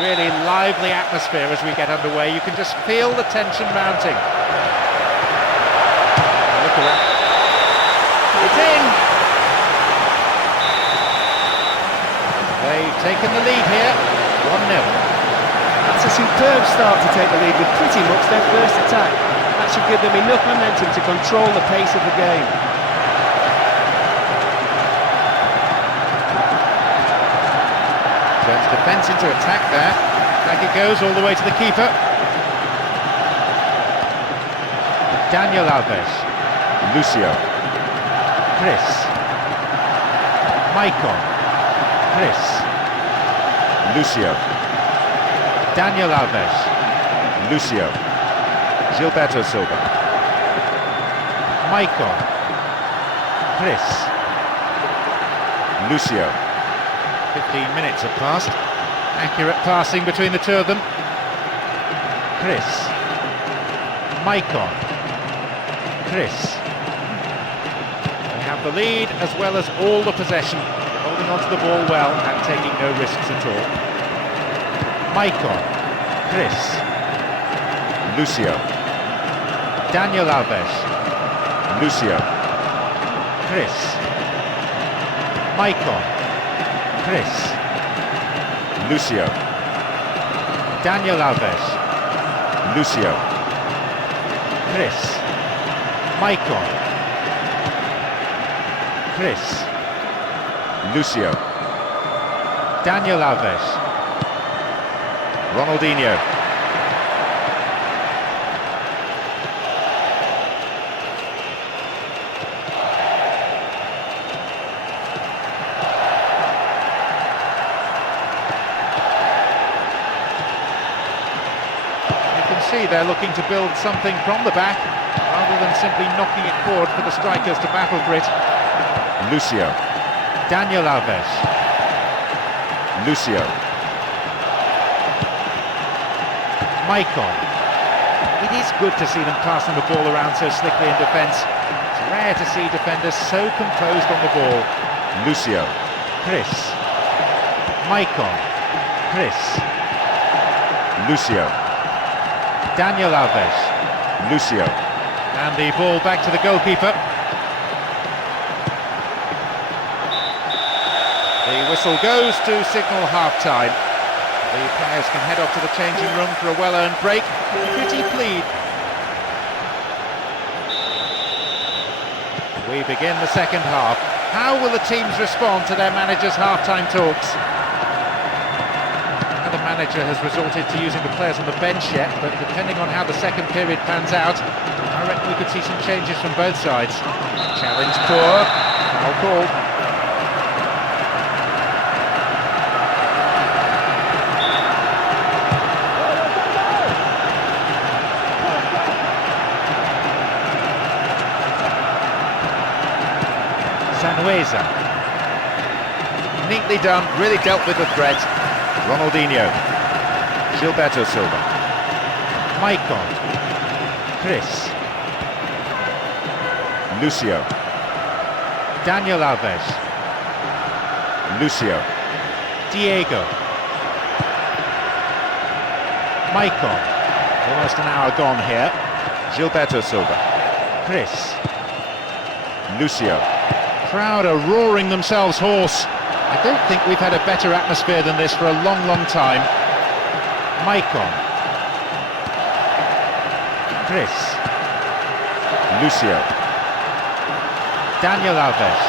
Really lively atmosphere as we get underway. You can just feel the tension mounting. Look around. It's in! They've taken the lead here, 1-0. That's a superb start to take the lead with pretty much their first attack. That should give them enough momentum to control the pace of the game. Turns defence into attack there. Back it goes all the way to the keeper. Daniel Alves. Lucio. Chris. Maicon. Chris. Lucio. Daniel Alves. Lucio. Gilberto Silva. Maicon. Chris. Lucio. 15 minutes have passed. Accurate passing between the two of them. Chris. Maicon. Chris. They have the lead as well as all the possession. Holding onto the ball well and taking no risks at all. Maicon. Chris. Lucio. Daniel Alves. Lucio. Chris. Maicon. Chris. Lucio. Daniel Alves. Lucio. Chris. Maicon. Chris. Lucio. Daniel Alves. Ronaldinho. See, they're looking to build something from the back rather than simply knocking it forward for the strikers to battle for it. Lucio. Daniel Alves. Lucio. Maicon. It is good to see them passing the ball around so slickly in defence. It's rare to see defenders so composed on the ball. Lucio. Chris. Maicon. Chris. Lucio. Daniel Alves. Lucio. And the ball back to the goalkeeper. The whistle goes to signal half-time. The players can head off to the changing room for a well-earned break. Pretty pleased. We begin the second half. How will the teams respond to their manager's half-time talks? Now the manager has resorted to using the players on the bench yet, but depending on how the second period pans out, I reckon we could see some changes from both sides. Challenge poor, foul called. Sanueza. Neatly done, really dealt with the threat. Ronaldinho. Gilberto Silva. Maicon. Chris. Lucio. Daniel Alves. Lucio. Diego. Maicon. Almost an hour gone here. Gilberto Silva. Chris. Lucio. Crowd are roaring themselves hoarse. I don't think we've had a better atmosphere than this for a long, long time. Maicon. Chris. Lucio. Daniel Alves.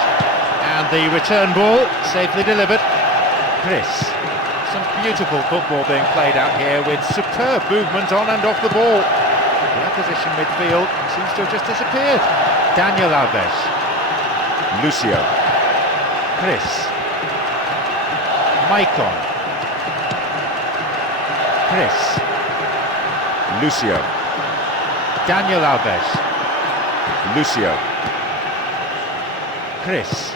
And the return ball, safely delivered. Chris. Some beautiful football being played out here with superb movement on and off the ball. The opposition midfield seems to have just disappeared. Daniel Alves. Lucio. Chris. Maicon. Chris. Lucio. Daniel Alves. Lucio. Chris.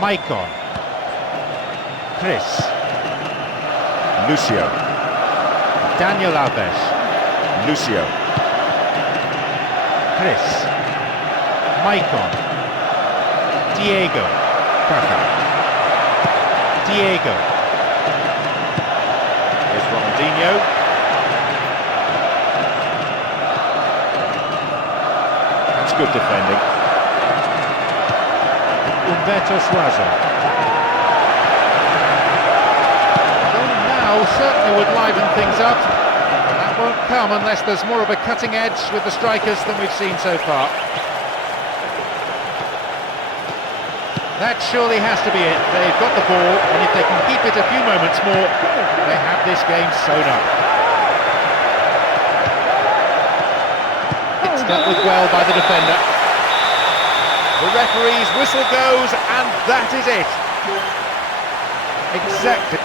Maicon. Chris. Lucio. Daniel Alves. Lucio. Chris. Maicon. Diego. Kaká. Diego. Here's Ronaldinho. That's good defending. Umberto Suazo. Well, now certainly would liven things up. That won't come unless there's more of a cutting edge with the strikers than we've seen so far. That surely has to be it. They've got the ball, and if they can keep it a few moments more, they have this game sewn up. It's dealt with well by the defender. The referee's whistle goes, and that is it. Exactly.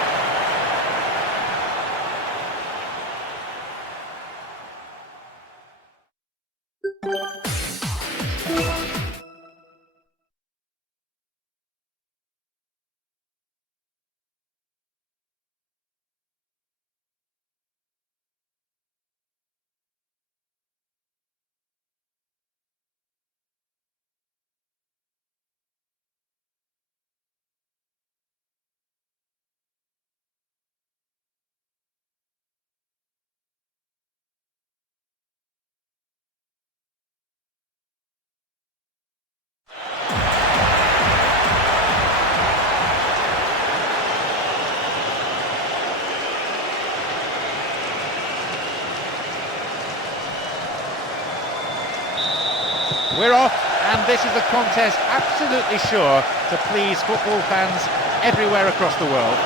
We're off, and this is a contest absolutely sure to please football fans everywhere across the world.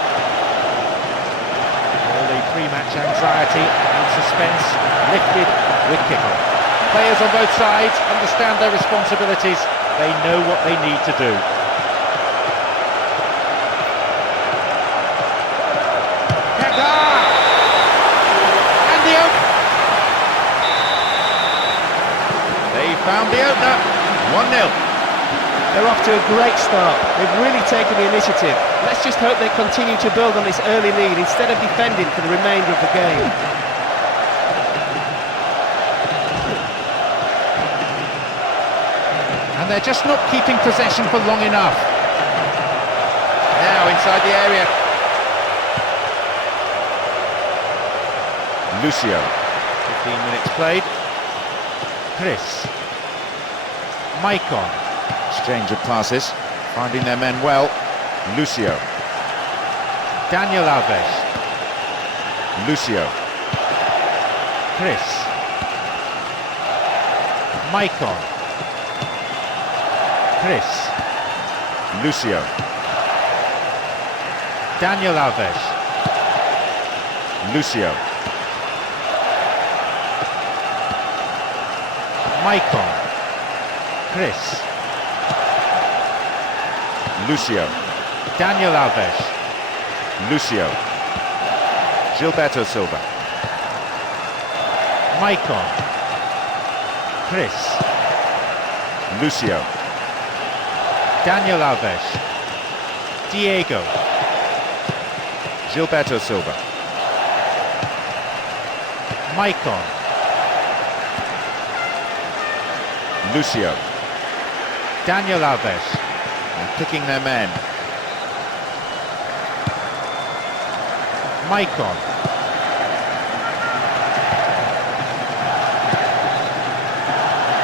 All the pre-match anxiety and suspense lifted with kickoff. Players on both sides understand their responsibilities. They know what they need to do. Kaká! And the opener! They found the opener. 1-0. They're off to a great start. They've really taken the initiative. Let's just hope they continue to build on this early lead instead of defending for the remainder of the game. And they're just not keeping possession for long enough. Now inside the area. Lucio. 15 minutes played. Chris. Maicon. Exchange of passes. Finding their men well. Lucio. Daniel Alves. Lucio. Chris. Maicon. Chris. Lucio. Daniel Alves. Lucio. Maicon. Chris. Lucio. Daniel Alves. Lucio. Gilberto Silva. Maicon. Chris. Lucio. Daniel Alves. Diego. Gilberto Silva. Maicon. Lucio. Daniel Alves. And picking their men. Maicon.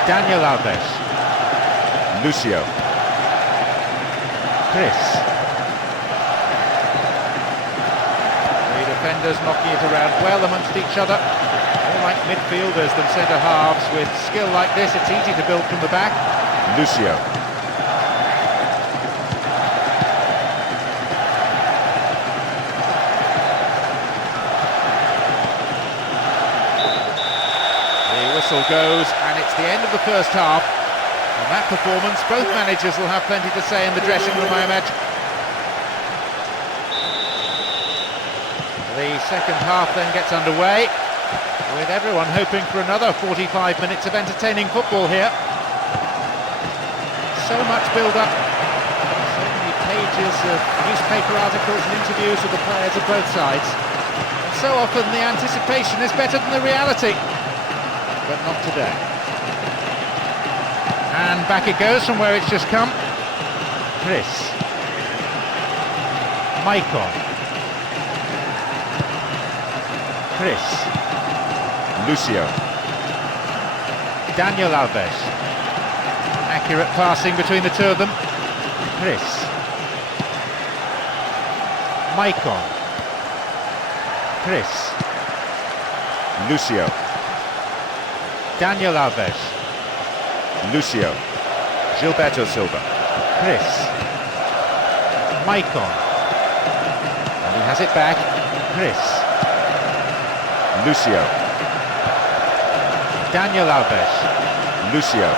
Daniel Alves. Lucio. Chris. The defenders knocking it around well amongst each other. More like midfielders than centre-halves. With skill like this, it's easy to build from the back. Lucio. The whistle goes, and it's the end of the first half. On that performance, both managers will have plenty to say in the dressing room, I imagine. The second half then gets underway, with everyone hoping for another 45 minutes of entertaining football here. So much build-up, so many pages of newspaper articles and interviews with the players of both sides. And so often the anticipation is better than the reality, but not today. And back it goes from where it's just come. Chris. Maicon. Chris. Lucio. Daniel Alves. Accurate passing between the two of them. Chris. Maicon. Chris. Lucio. Daniel Alves. Lucio. Gilberto Silva. Chris. Maicon. And he has it back. Chris. Lucio. Daniel Alves. Lucio.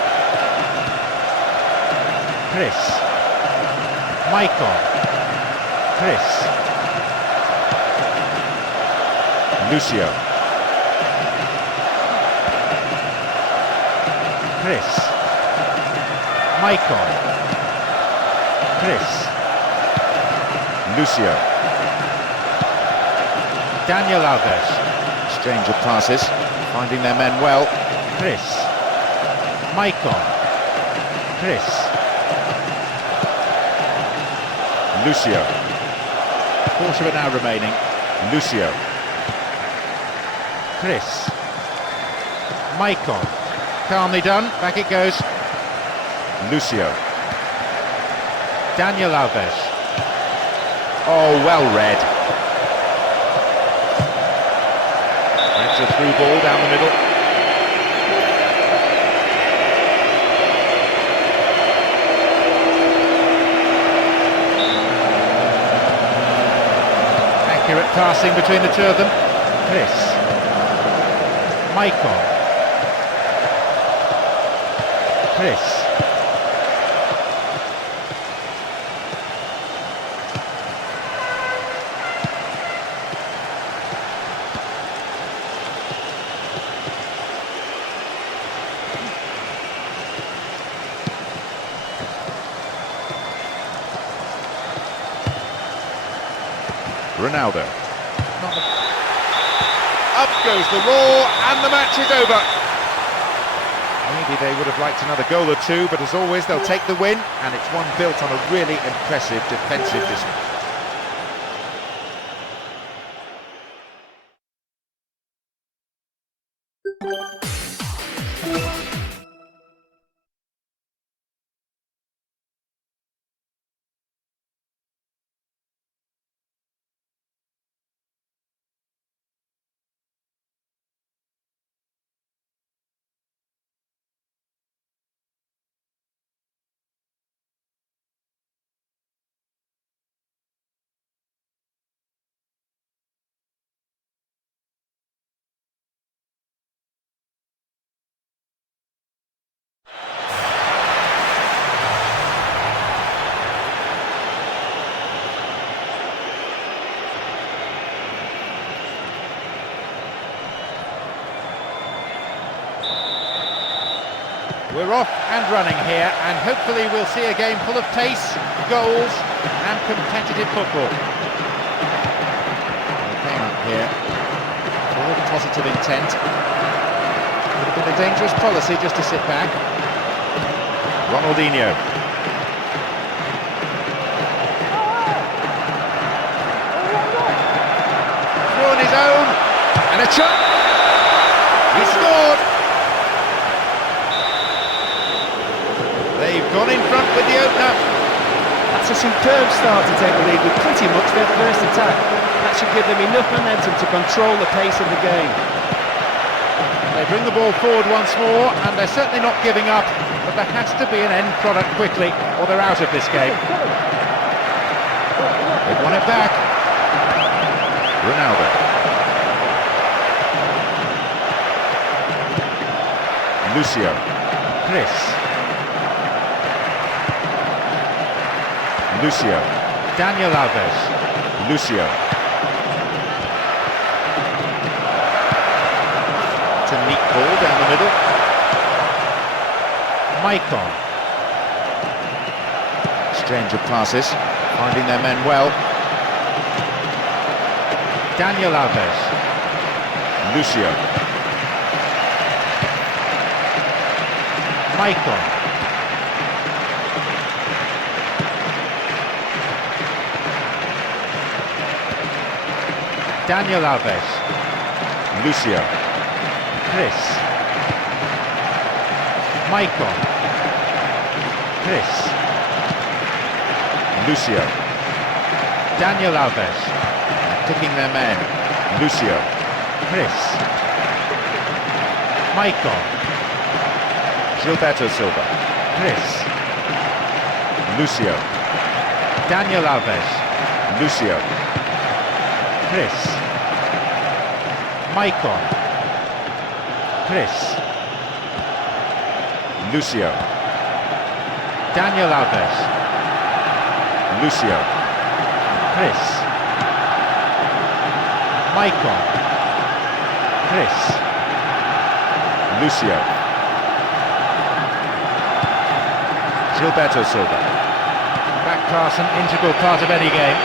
Chris. Maicon. Chris. Lucio. Chris. Maicon. Chris. Lucio. Daniel Alves. Exchange of passes, finding their men well. Chris. Maicon. Chris. Lucio. Quarter of an hour remaining. Lucio. Chris. Maicon. Calmly done. Back it goes. Lucio. Daniel Alves. Oh, well read. That's a through ball down the middle. Accurate passing between the two of them. Chris. Maicon. Chris. Ronaldo. Up goes the roar, and the match is over. Maybe they would have liked another goal or two, but as always, they'll take the win, and it's one built on a really impressive defensive display. We're off and running here, and hopefully we'll see a game full of pace, goals and competitive football. They came up here full of positive intent. Would have been a dangerous policy just to sit back. Ronaldinho. Through on his own, and a chance! He scored! They've gone in front with the opener. That's a superb start to take the lead with pretty much their first attack. That should give them enough momentum to control the pace of the game. They bring the ball forward once more, and they're certainly not giving up, but there has to be an end product quickly, or they're out of this game. They've won it back. Ronaldo. Lucio. Chris. Lucio. Daniel Alves. Lucio. It's a neat ball down the middle. Maicon. Exchange of passes, finding their men well. Daniel Alves. Lucio. Maicon. Daniel Alves. Lucio. Chris. Maicon. Chris. Lucio. Daniel Alves. Picking their men. Lucio. Chris. Maicon. Gilberto Silva. Chris. Lucio. Daniel Alves. Lucio. Chris. Maicon. Chris. Lucio. Daniel Alves. Lucio. Chris. Maicon. Chris. Lucio. Gilberto Silva. Back pass, an integral part of any game.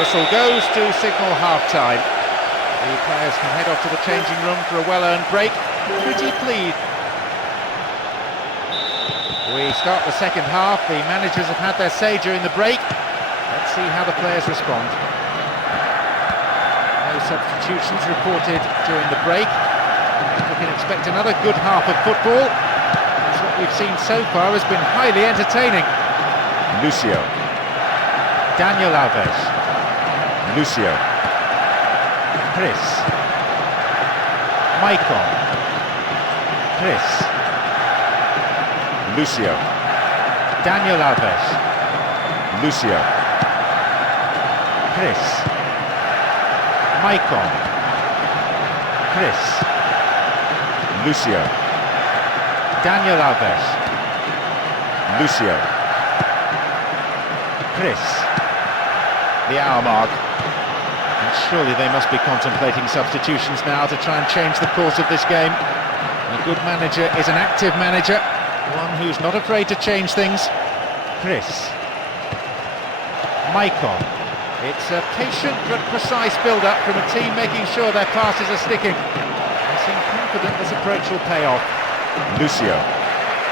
The whistle goes to signal half-time. The players can head off to the changing room for a well-earned break. Pretty pleased. We start the second half. The managers have had their say during the break. Let's see how the players respond. No substitutions reported during the break. We can expect another good half of football. As what we've seen so far has been highly entertaining. Lucio. Daniel Alves. Lucio. Chris. Maicon. Chris. Lucio. Daniel Alves. Lucio. Chris. Maicon. Chris. Lucio. Daniel Alves. Lucio. Chris. The hour mark. And surely they must be contemplating substitutions now to try and change the course of this game. A good manager is an active manager, one who's not afraid to change things. Chris. Maicon. It's a patient but precise build-up from a team making sure their passes are sticking. They seem confident this approach will pay off. Lucio.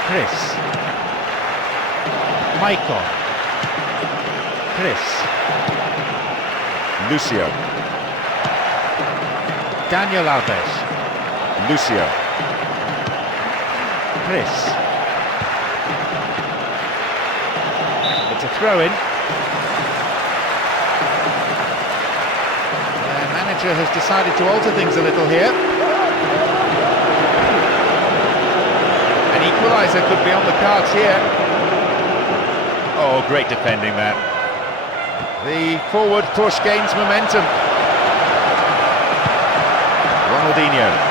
Chris. Maicon. Chris. Lucio. Daniel Alves. Lucio. Chris. It's a throw-in. Their manager has decided to alter things a little here. An equaliser could be on the cards here. Oh, great defending that. The forward push gains momentum. Ronaldinho.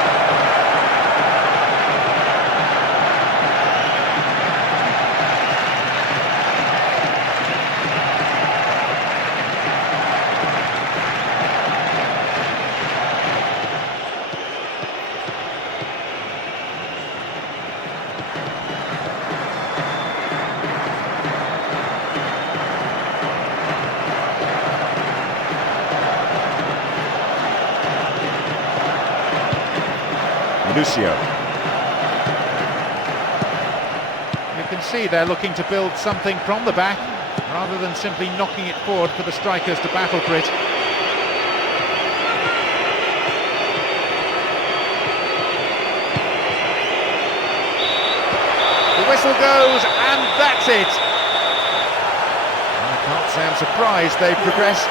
Lucio. You can see they're looking to build something from the back, rather than simply knocking it forward for the strikers to battle for it. The whistle goes, and that's it! I can't say I'm surprised they've progressed.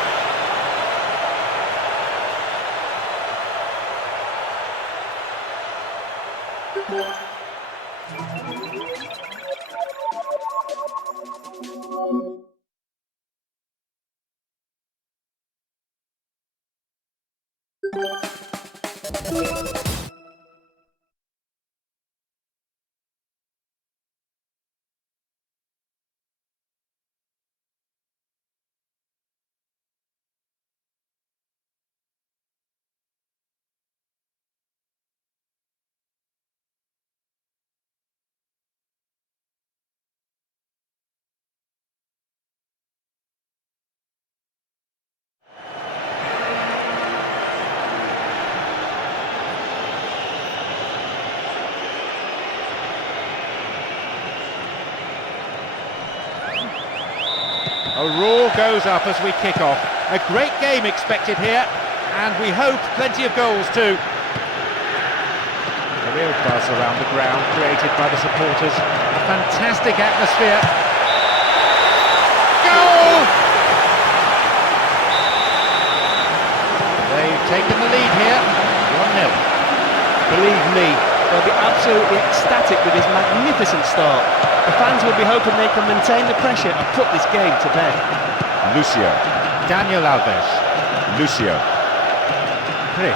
A roar goes up as we kick off. A great game expected here, and we hope plenty of goals too. A real buzz around the ground created by the supporters. A fantastic atmosphere. Goal! They've taken the lead here, 1-0. Believe me, they'll be absolutely ecstatic with this magnificent start. The fans will be hoping they can maintain the pressure and put this game to bed. Lucio. Daniel Alves. Lucio. Chris.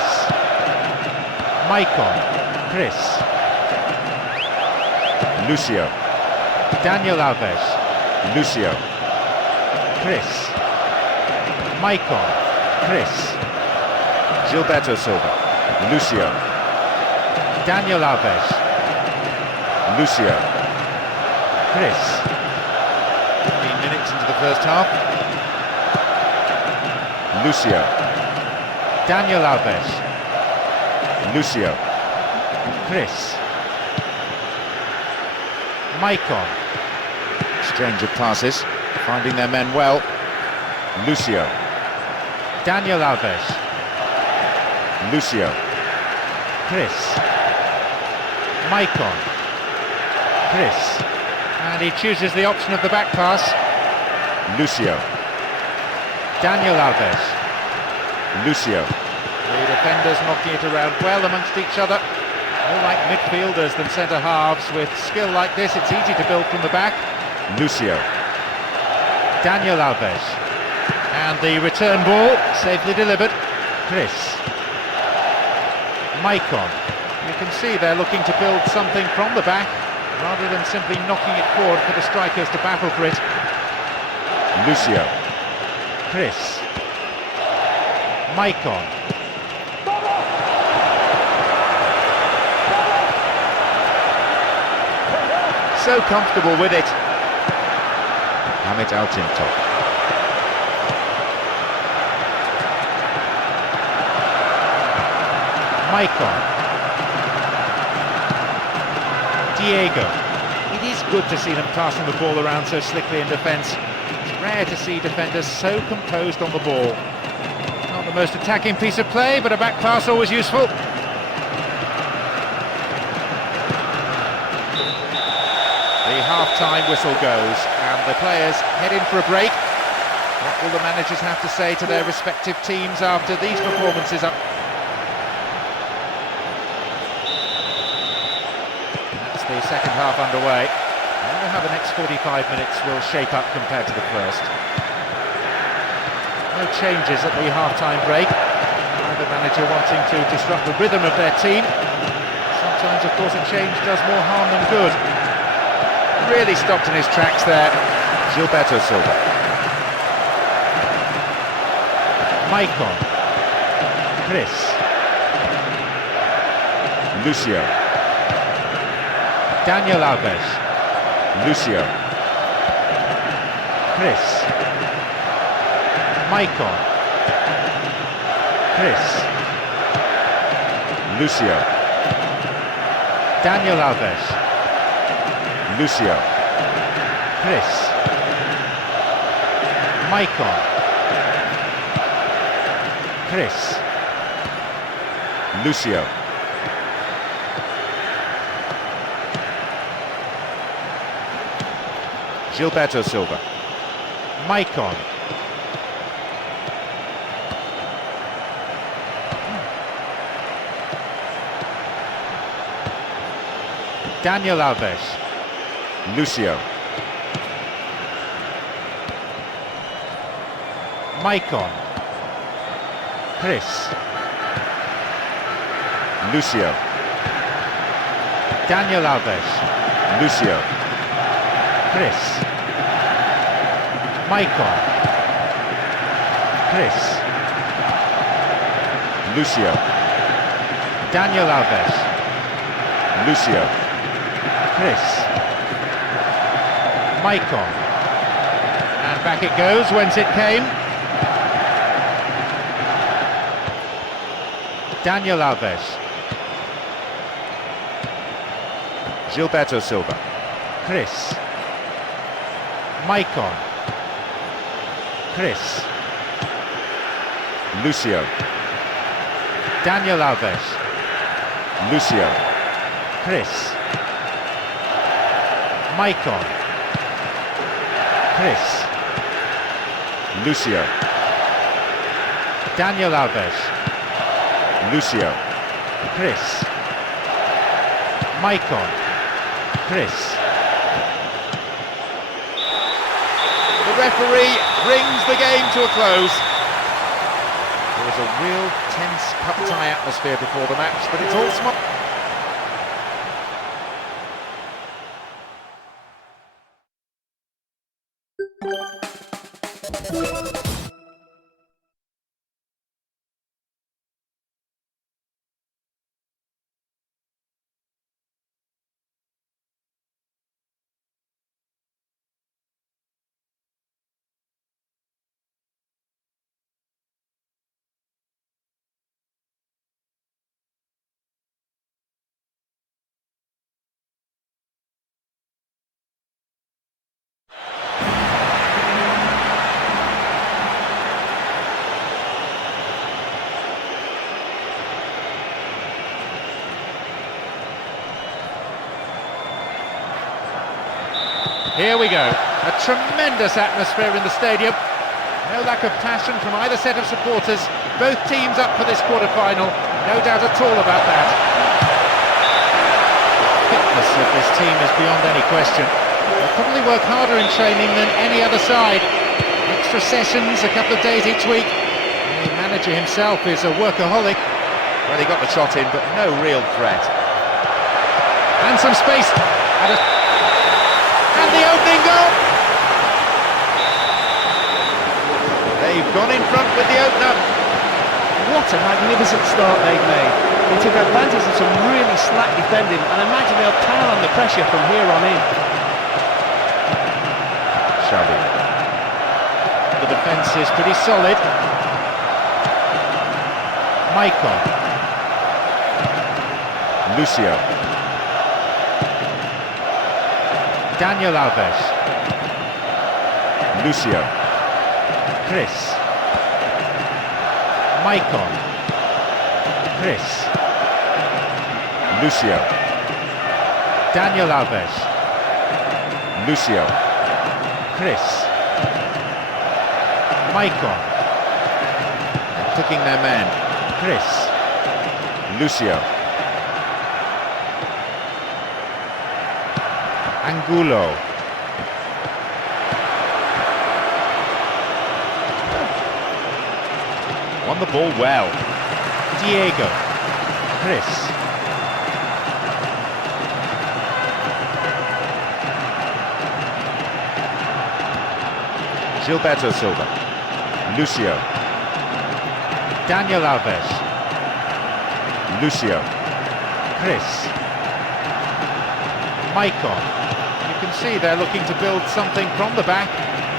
Maicon. Chris. Lucio. Daniel Alves. Lucio. Chris. Maicon. Chris. Gilberto Silva. Lucio. Daniel Alves. Lucio. Chris. 15 minutes into the first half. Lucio. Daniel Alves. Lucio. Chris. Maicon. Exchange of passes, finding their men well. Lucio. Daniel Alves. Lucio. Chris. Maicon. Chris. And he chooses the option of the back pass. Lucio. Daniel Alves. Lucio. The defenders knocking it around well amongst each other. More like midfielders than centre-halves. With skill like this, it's easy to build from the back. Lucio. Daniel Alves. And the return ball, safely delivered. Chris. Maicon. You can see they're looking to build something from the back, rather than simply knocking it forward for the strikers to battle for it. Lucio. Chris. Maicon. So comfortable with it. Hamid Altintop. Maicon. Diego. It is good to see them passing the ball around so slickly in defence. It's rare to see defenders so composed on the ball. Not the most attacking piece of play, but a back pass always useful. The half-time whistle goes, and the players head in for a break. What will the managers have to say to their respective teams after these performances? That's the second half underway. I wonder how the next 45 minutes will shape up compared to the first. No changes at the half-time break. Either manager wanting to disrupt the rhythm of their team. Sometimes, of course, a change does more harm than good. Really stopped in his tracks there. Gilberto Silva. Maicon. Chris. Lucio. Daniel Alves. Lucio. Chris. Maicon. Chris. Lucio. Daniel Alves. Lucio. Chris. Maicon. Chris. Lucio. Gilberto Silva. Maicon. Daniel Alves. Lucio. Maicon. Chris. Lucio. Daniel Alves. Lucio. Chris. Maicon. Chris. Lucio. Daniel Alves. Lucio. Chris. Maicon. And back it goes, whence it came. Daniel Alves. Gilberto Silva. Chris. Maicon. Chris. Lucio. Daniel Alves. Lucio. Chris. Maicon. Chris. Lucio. Daniel Alves. Lucio. Chris. Maicon. Chris. The referee brings the game to a close. There was a real tense cup tie atmosphere before the match, but it's all smart. Here we go. A tremendous atmosphere in the stadium. No lack of passion from either set of supporters. Both teams up for this quarter-final. No doubt at all about that. The fitness of this team is beyond any question. They'll probably work harder in training than any other side. Extra sessions, a couple of days each week. The manager himself is a workaholic. Well, he got the shot in, but no real threat. And some space. And the opening goal! They've gone in front with the opener. What a magnificent start they've made. They took advantage of some really slack defending, and I imagine they'll pile on the pressure from here on in. Xavi. The defence is pretty solid. Maicon. Lucio. Daniel Alves. Lucio. Chris. Maicon. Chris. Lucio. Daniel Alves. Lucio. Chris. Maicon. Picking their man. Chris. Lucio. Angulo. Won the ball well. Diego. Chris. Gilberto Silva. Lucio. Daniel Alves. Lucio. Chris. Maicon. You can see they're looking to build something from the back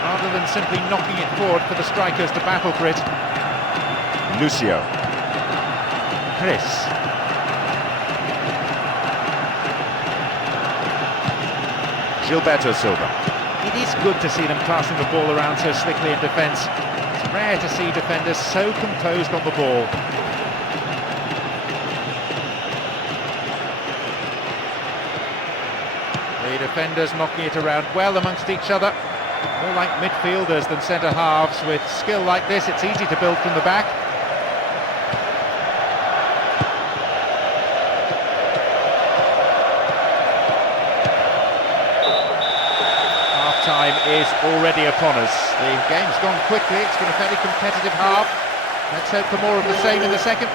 rather than simply knocking it forward for the strikers to battle for it. Lucio. Chris. Gilberto Silva. It is good to see them passing the ball around so slickly in defence. It's rare to see defenders so composed on the ball. The defenders knocking it around well amongst each other. More like midfielders than centre-halves. With skill like this, it's easy to build from the back. Half-time is already upon us. The game's gone quickly. It's been a fairly competitive half. Let's hope for more of the same in the second.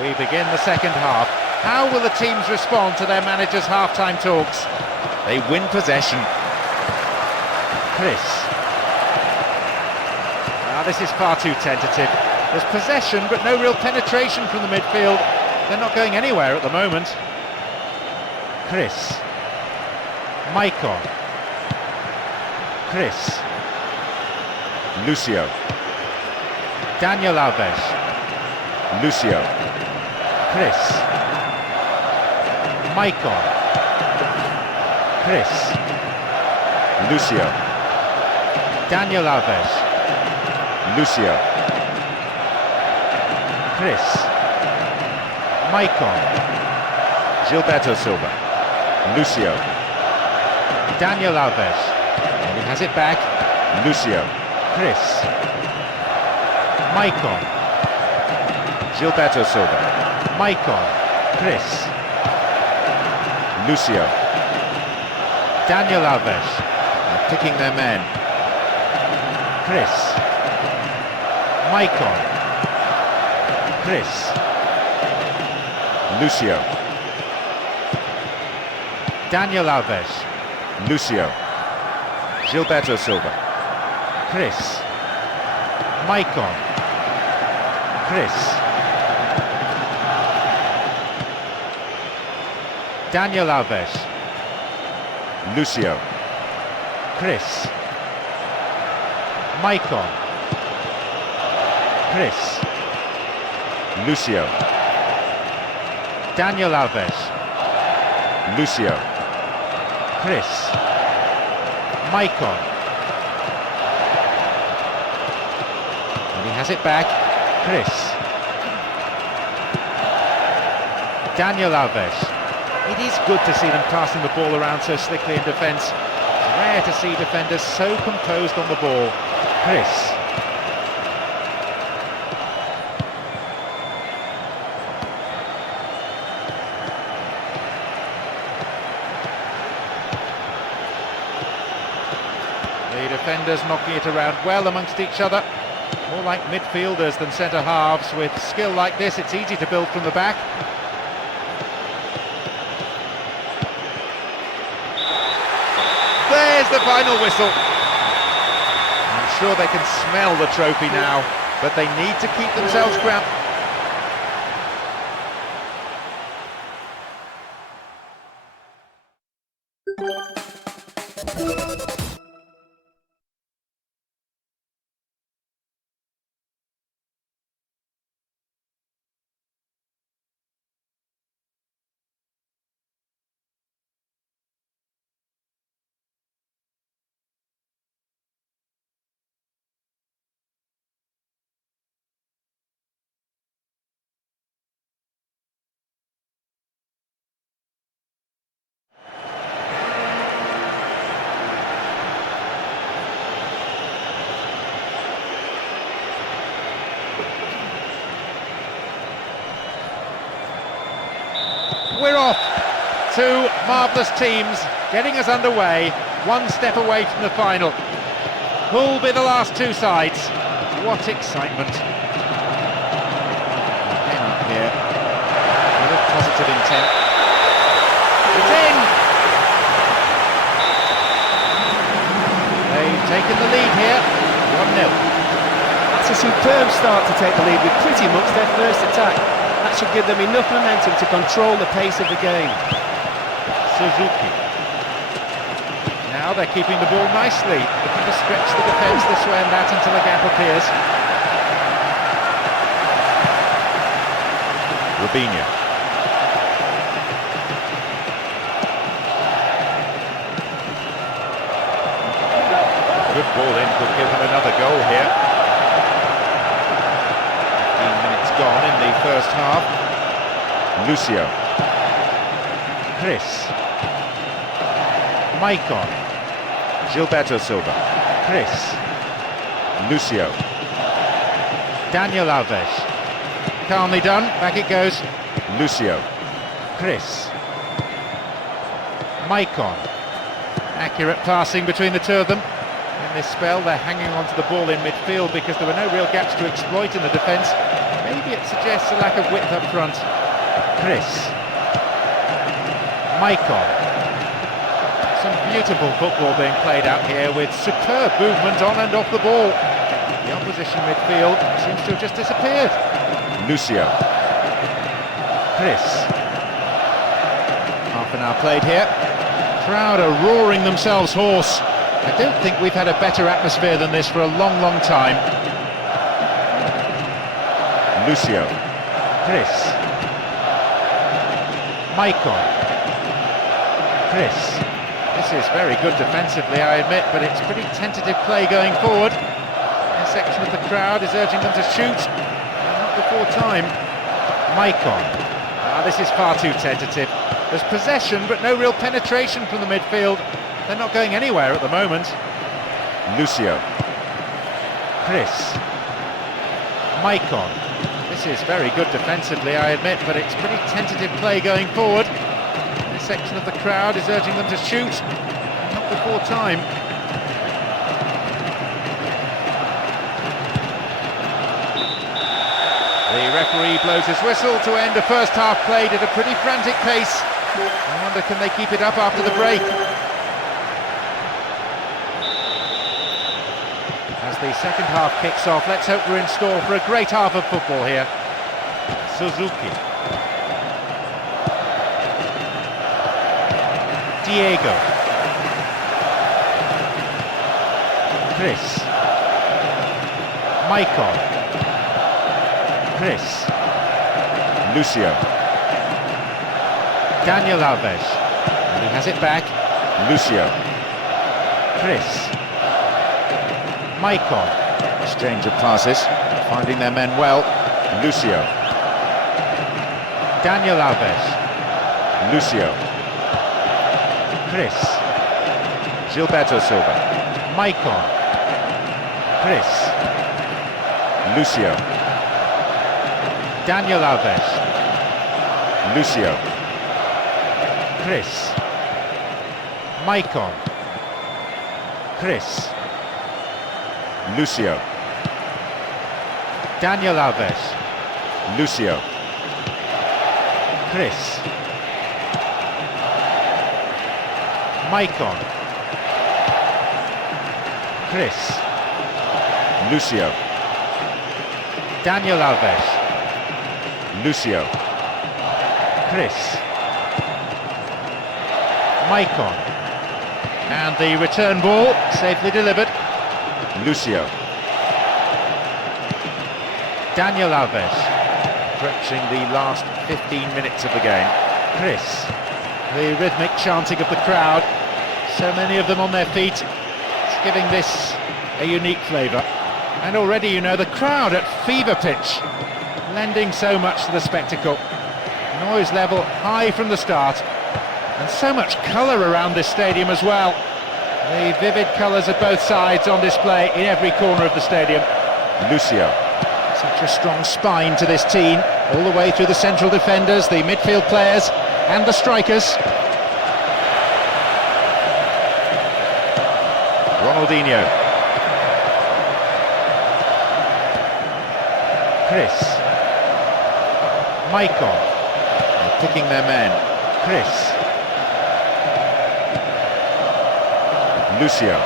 We begin the second half. How will the teams respond to their manager's half-time talks? They win possession. Chris. This is far too tentative. There's possession, but no real penetration from the midfield. They're not going anywhere at the moment. Chris. Maicon. Chris. Lucio. Daniel Alves. Lucio. Chris. Maicon. Chris. Lucio. Daniel Alves. Lucio. Chris. Maicon. Gilberto Silva. Lucio. Daniel Alves. And he has it back. Lucio. Chris. Maicon. Gilberto Silva. Maicon. Chris. Lucio. Daniel Alves. They're picking their men. Chris. Maicon. Chris. Lucio. Daniel Alves. Lucio. Gilberto Silva. Chris. Maicon. Chris. Daniel Alves. Lucio. Chris. Maicon. Chris. Lucio. Daniel Alves. Lucio. Chris. Maicon. And he has it back. Chris. Daniel Alves. It is good to see them passing the ball around so slickly in defence. It's rare to see defenders so composed on the ball. Chris. The defenders knocking it around well amongst each other. More like midfielders than centre-halves. With skill like this, it's easy to build from the back. There's the final whistle. I'm sure they can smell the trophy now, but they need to keep themselves grounded. We're off. Two marvellous teams getting us underway, one step away from the final. Who'll be the last two sides? What excitement. Came up here with a positive intent. It's in! They've taken the lead here, 1-0. That's a superb start to take the lead with pretty much their first attack. That should give them enough momentum to control the pace of the game. Suzuki. Now they're keeping the ball nicely, looking to stretch the defence this way and that until a gap appears. Robinho. good ball in, could give them another goal here. 15 minutes gone in the first half. Lucio. Chris. Maicon. Gilberto Silva. Chris. Lucio. Daniel Alves. Calmly done, back it goes. Lucio. Chris. Maicon. Accurate passing between the two of them. In this spell, they're hanging on to the ball in midfield because there were no real gaps to exploit in the defence. Maybe it suggests a lack of width up front. Chris. Maicon. Some beautiful football being played out here with superb movement on and off the ball. The opposition midfield seems to have just disappeared. Lucio. Chris. Half an hour played here. Crowd are roaring themselves hoarse. I don't think we've had a better atmosphere than this for a long, long time. Lucio. Chris. Maicon. Chris. This is very good defensively, I admit, but it's pretty tentative play going forward. A section of the crowd is urging them to shoot. Not before time. Maicon. This is far too tentative. There's possession, but no real penetration from the midfield. They're not going anywhere at the moment. Lucio. Chris. Maicon. This is very good defensively, I admit, but it's pretty tentative play going forward. A section of the crowd is urging them to shoot. Not before time. The referee blows his whistle to end a first half played at a pretty frantic pace. I wonder, can they keep it up after the break? As the second half kicks off, let's hope we're in store for a great half of football here. Suzuki. Diego. Chris. Maicon. Chris. Lucio. Daniel Alves. And he has it back. Lucio. Chris. Maicon. Exchange of passes, finding their men well. Lucio. Daniel Alves. Lucio. Chris. Gilberto Silva. Maicon. Chris. Lucio. Daniel Alves. Lucio. Chris. Maicon. Chris. Lucio. Daniel Alves. Lucio. Chris. Maicon. Chris. Lucio. Daniel Alves. Lucio. Chris. Maicon. And the return ball safely delivered. Lucio. Daniel Alves. Approaching the last 15 minutes of the game. Chris. The rhythmic chanting of the crowd. So many of them on their feet. It's giving this a unique flavour. And already, you know, the crowd at fever pitch, lending so much to the spectacle. Noise level high from the start. And so much colour around this stadium as well. The vivid colours of both sides on display in every corner of the stadium. Lucio. Such a strong spine to this team, all the way through the central defenders, the midfield players and the strikers. Ronaldinho. Chris. Maicon. They're picking their men. Chris. Lucio.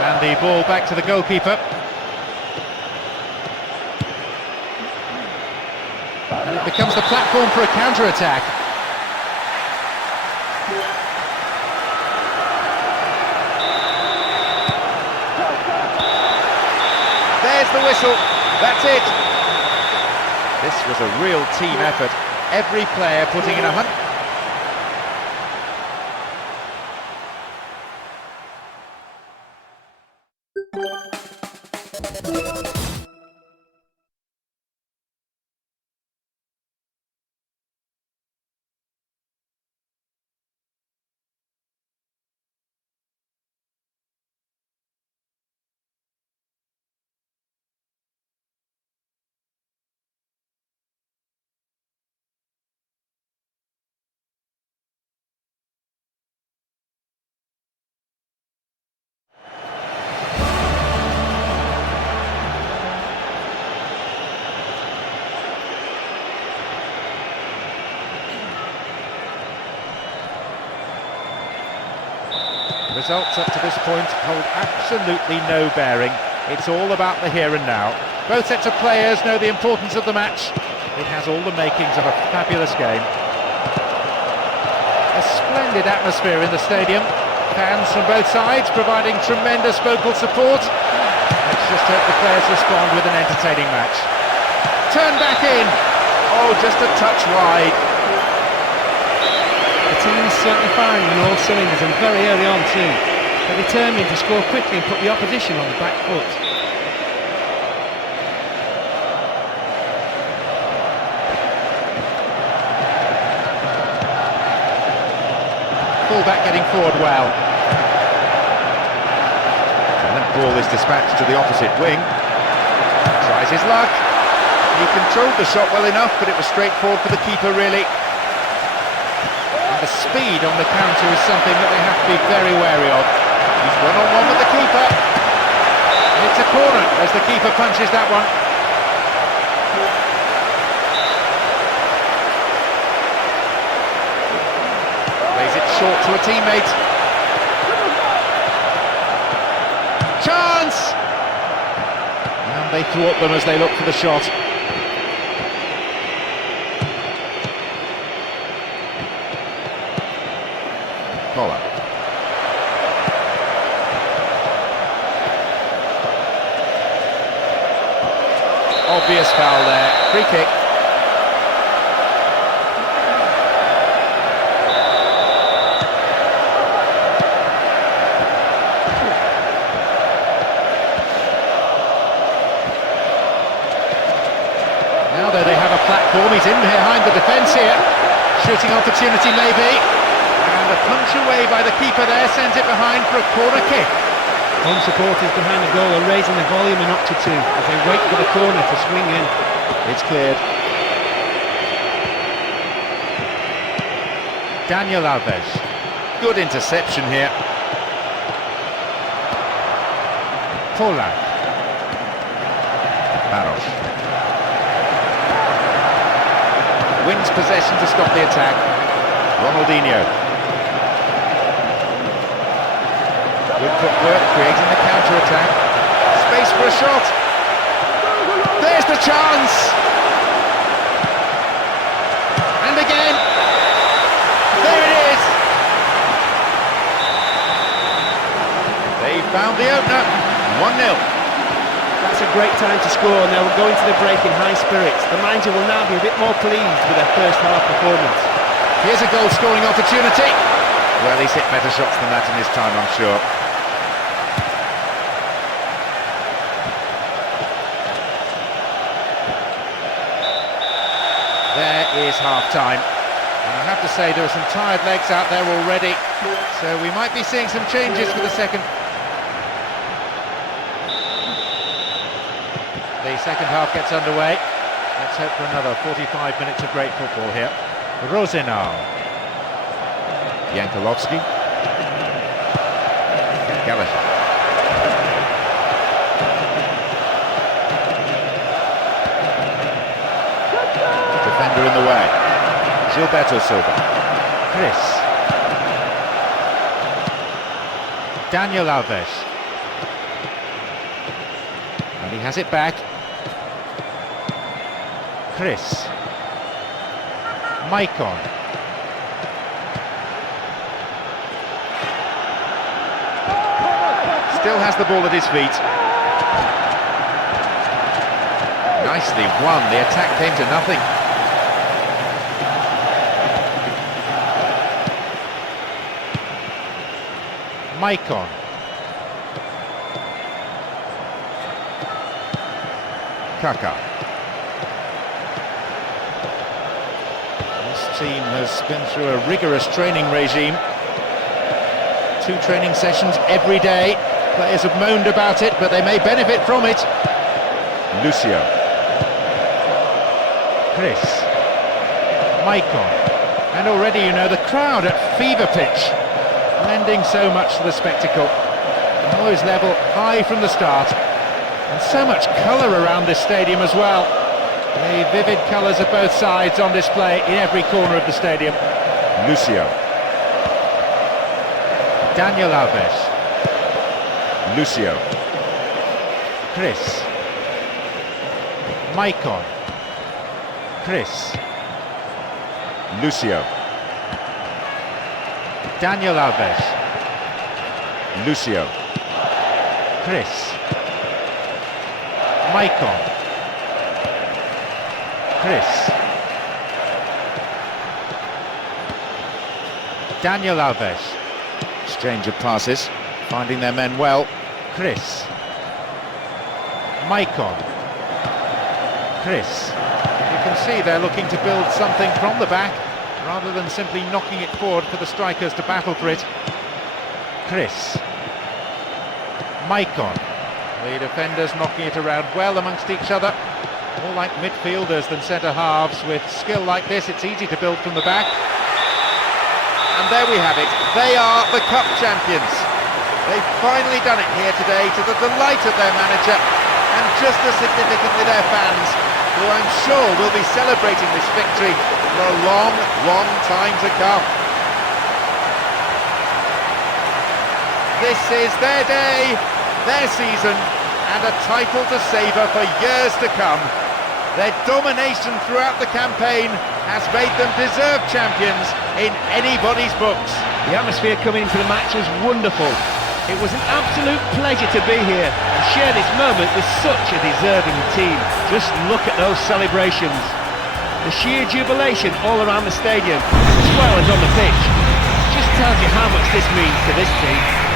And the ball back to the goalkeeper. And it becomes the platform for a counter-attack. There's the whistle. That's it. This was a real team effort. Every player putting in 100. Results up to this point hold absolutely no bearing. It's all about the here and now. Both sets of players know the importance of the match. It has all the makings of a fabulous game. A splendid atmosphere in the stadium. Fans from both sides providing tremendous vocal support. Let's just hope the players respond with an entertaining match. Turn back in. Oh, just a touch wide. The team's certainly firing on all cylinders, and very early on too. They're determined to score quickly and put the opposition on the back foot. Full-back getting forward well. And that ball is dispatched to the opposite wing. Tries his luck. He controlled the shot well enough, but it was straightforward for the keeper, really. And the speed on the counter is something that they have to be very wary of. He's one-on-one with the keeper. And it's a corner as the keeper punches that one. Plays it short to a teammate. Chance! And they thwart them as they look for the shot. Collar. Obvious foul there. Free kick. Now though they have a platform, he's in behind the defence here. Shooting opportunity maybe. And a punch away by the keeper there sends it behind for a corner kick. Home supporters behind the goal are raising the volume an octave two as they wait for the corner to swing in. It's cleared. Daniel Alves. Good interception here. Polak. Baros. Wins possession to stop the attack. Ronaldinho. Good footwork, creating the counter-attack. Space for a shot. There's the chance! And again! There it is! They found the opener. 1-0. That's a great time to score, and they'll go into the break in high spirits. The manager will now be a bit more pleased with their first half performance. Here's a goal-scoring opportunity. Well, he's hit better shots than that in his time, I'm sure. There is half-time. And I have to say there are some tired legs out there already, so we might be seeing some changes for the second. The second half gets underway. Let's hope for another 45 minutes of great football here. Rosenau. Yankolovsky. Gallagher. Defender in the way. Gilberto Silva. Chris. Daniel Alves. And he has it back. Chris. Maicon. Still has the ball at his feet. Nicely won. The attack came to nothing. Maicon. Kaka. This team has been through a rigorous training regime. 2 training sessions every day. Players have moaned about it, but they may benefit from it. Lucio. Chris. Maicon. And already, you know, the crowd at fever pitch, lending so much to the spectacle. Noise level high from the start. And so much colour around this stadium as well. The vivid colours of both sides on display in every corner of the stadium. Lucio. Daniel Alves. Lucio. Chris. Maicon. Chris. Lucio. Daniel Alves. Lucio. Chris. Maicon. Chris. Daniel Alves. Exchange of passes, finding their men well. Chris. Maicon. Chris. You can see they're looking to build something from the back rather than simply knocking it forward for the strikers to battle for it. Chris. Maicon. The defenders knocking it around well amongst each other. More like midfielders than centre-halves. With skill like this, it's easy to build from the back. And there we have it. They are the Cup champions. They've finally done it here today, to the delight of their manager and just as significantly their fans, who I'm sure will be celebrating this victory for a long, long time to come. This is their day, their season, and a title to savour for years to come. Their domination throughout the campaign has made them deserved champions in anybody's books. The atmosphere coming into the match was wonderful. It was an absolute pleasure to be here and share this moment with such a deserving team. Just look at those celebrations. The sheer jubilation all around the stadium, as well as on the pitch, just tells you how much this means to this team.